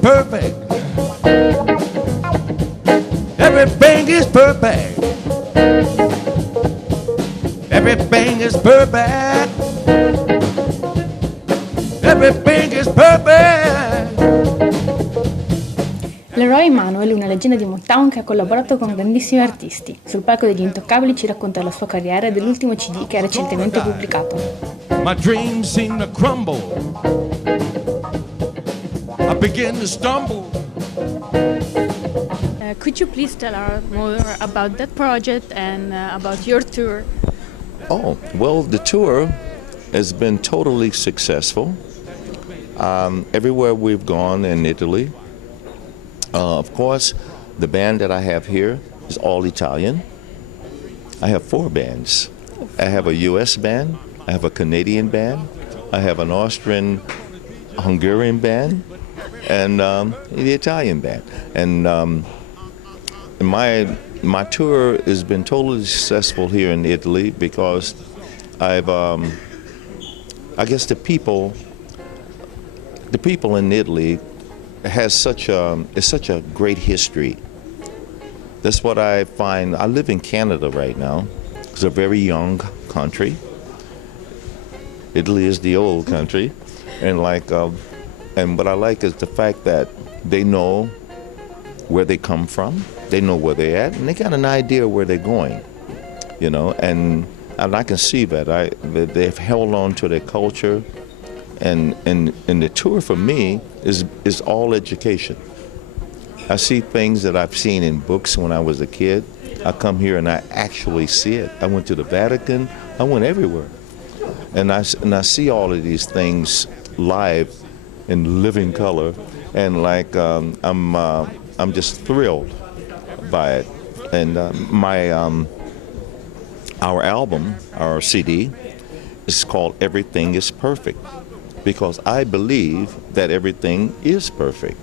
perfect. Everything is perfect. Everything is perfect. Everything is perfect. Leroy Emmanuel è una leggenda di Motown che ha collaborato con grandissimi artisti. Sul palco degli Untouchables ci racconta della sua carriera e dell'ultimo CD che ha recentemente pubblicato. My dreams seem to crumble. I begin to stumble. Could you please tell us more about that project and about your tour? Oh, well, the tour has been totally successful. Everywhere we've gone in Italy. Of course, the band that I have here is all Italian. I have 4 bands. I have a U.S. band, I have a Canadian band, I have an Austrian, Hungarian band, and the Italian band. And my tour has been totally successful here in Italy because I guess the people in Italy has such a great history. That's what I find. I live in Canada right now. It's a very young country. Italy is the old country, and what I like is the fact that they know where they come from, they know where they're at, and they got an idea where they're going, you know. And I can see that they've held on to their culture. And the tour for me is all education. I see things that I've seen in books when I was a kid. I come here and I actually see it. I went to the Vatican. I went everywhere, and I see all of these things live in living color, and I'm just thrilled by it. And our album, our CD, is called Everything is Perfect, because I believe that everything is perfect.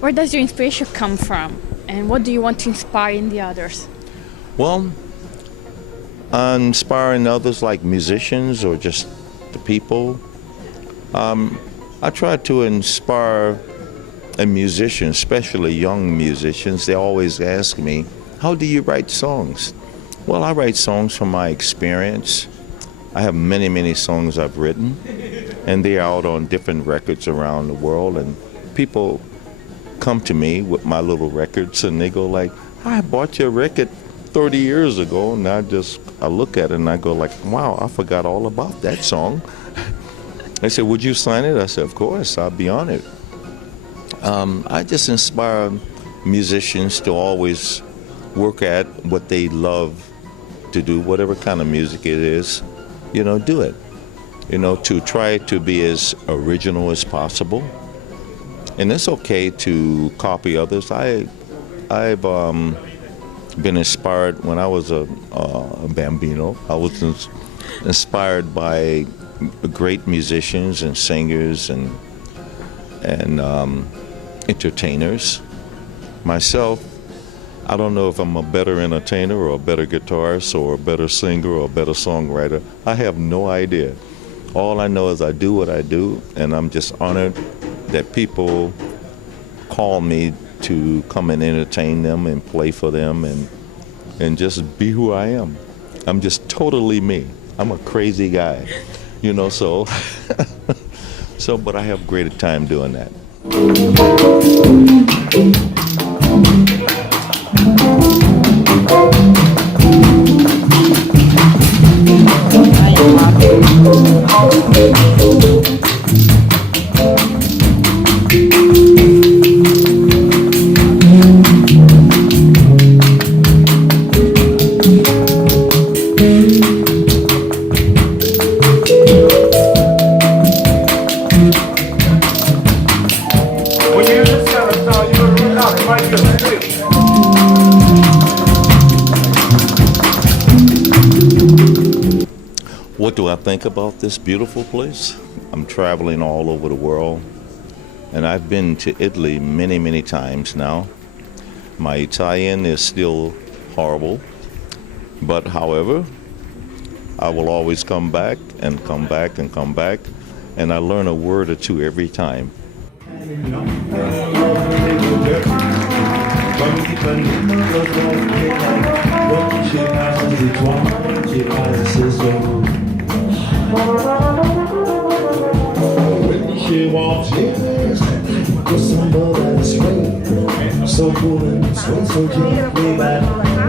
Where does your inspiration come from, and what do you want to inspire in the others? Well, inspiring others like musicians or just the people. I try to inspire a musician, especially young musicians. They always ask me, how do you write songs? Well, I write songs from my experience. I have many, many songs I've written, and they're out on different records around the world, and people come to me with my little records and they go like, I bought your record 30 years ago, and I look at it and I go like, wow, I forgot all about that song. They said, would you sign it? I said, of course, I'll be on it. I just inspire musicians to always work at what they love to do, whatever kind of music it is, you know, do it. You know, to try to be as original as possible. And it's okay to copy others. I've been inspired when I was a bambino. I was inspired by great musicians and singers and entertainers. Myself, I don't know if I'm a better entertainer or a better guitarist or a better singer or a better songwriter. I have no idea. All I know is I do what I do, and I'm just honored that people call me to come and entertain them and play for them and just be who I am. I'm just totally me. I'm a crazy guy, you know, so but I have a great time doing that. Well, What do I think about this beautiful place? I'm traveling all over the world, and I've been to Italy many, many times now. My Italian is still horrible, but however, I will always come back and come back and come back, and I learn a word or two every time. So cool and so gently back.